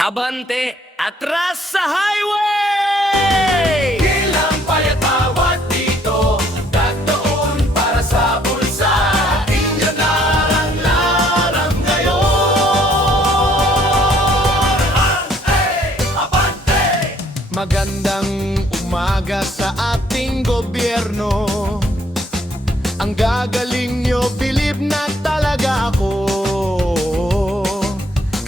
Abante, atras sa highway! Ilang payat bawat dito, gagdoon para sa bulsa. Inyo larang-larang ngayon. Abante! Magandang umaga sa ating gobyerno. Ang gagaling nyo, bilib na talaga ako.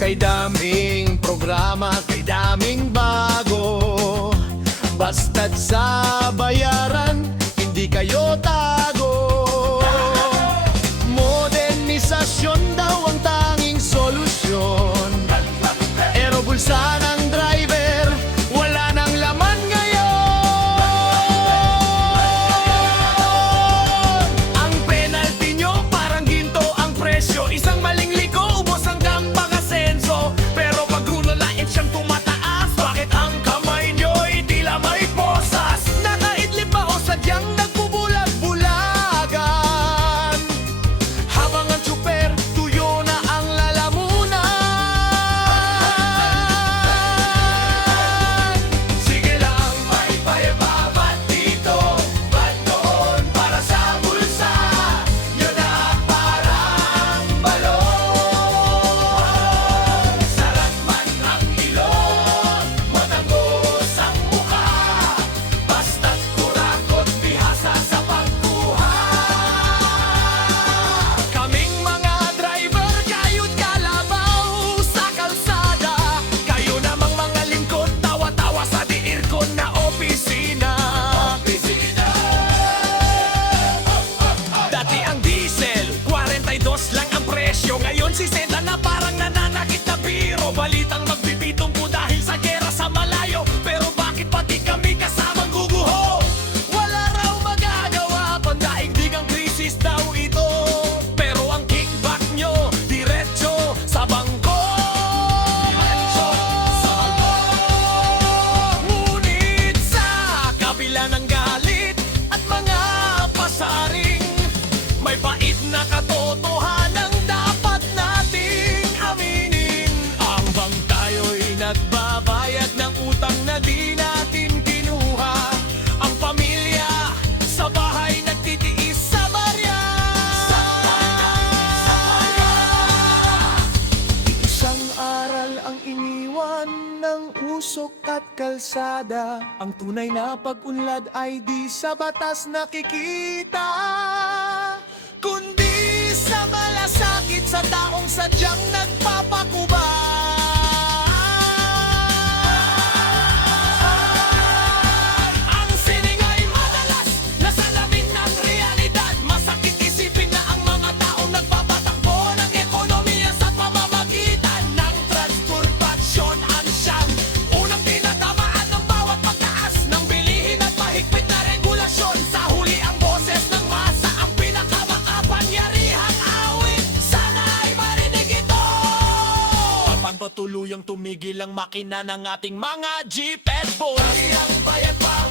Kay daming programa, kay daming bago. Basta't sa bayaran, hindi kayo tago. Modernisasyon daw ang tanging solusyon. Pero bulsa ng driver, wala nang laman ngayon. Ang penalty nyo parang ginto ang presyo. Isang maling liko, ubos hanggang pag-asenso. Pero pag hunulain siyang tumataas, bakit ang kamay nyo'y tila may posas? Nakaidlip ba o sadyang nagbubulag-bulagan? Habang ang tsuper, tuyo na ang lalamunan. Sige lang, may payababat dito, ba't doon para sa bulsa? Yun na parang balon. Sarat man ang ilong, matanggos ang mukha. Basta't kurakot, bihasa sa pagkuha. Kaming mga driver, kayo't kalabaw sa kalsada. Kayo namang mga lingkod, tawa-tawa sa diir ko na opisina. Dati ang diesel, 42 lang ang presyo. Ngayon si Seda na parang nananakit na biro. Balitang magbibitong po dahil sa gera sa malayo. Pero bakit pati kami kasamang guguho? Wala raw magagawa, pandaigdig ang krisis daw ito. Pero ang kickback nyo, diretso sa bangko. Ngunit sa kabila ng galit at mga pasaring, may pait na katotohanang dapat nating aminin. Ang bang tayo'y nagbabayad ng utang na di natin kinuha. Ang pamilya sa bahay nagtitiis sa barya. Isang aral ang iniwan ng usok at kalsada. Ang tunay na pag-unlad ay di sa batas nakikita, kundi sa malasakit sa taong sadyang nagpapakuba. Ang sining ay madalas nasa lamin ng realidad. Masakit isipin na ang mga taong nagpapatakbo ng ekonomiya sa pamamagitan ng transportasyon ang siyang unang tinatamaan ng bawat pagtaas ng bilihin at mahigpit na regulasyon. Sa huli ang boses ng masa, ang pinakamakapangyarihang awit. Sana ay marinig ito. Papan ba tuluyang tumigil ang makina ng ating mga jeep at bulls? Ang bayad pa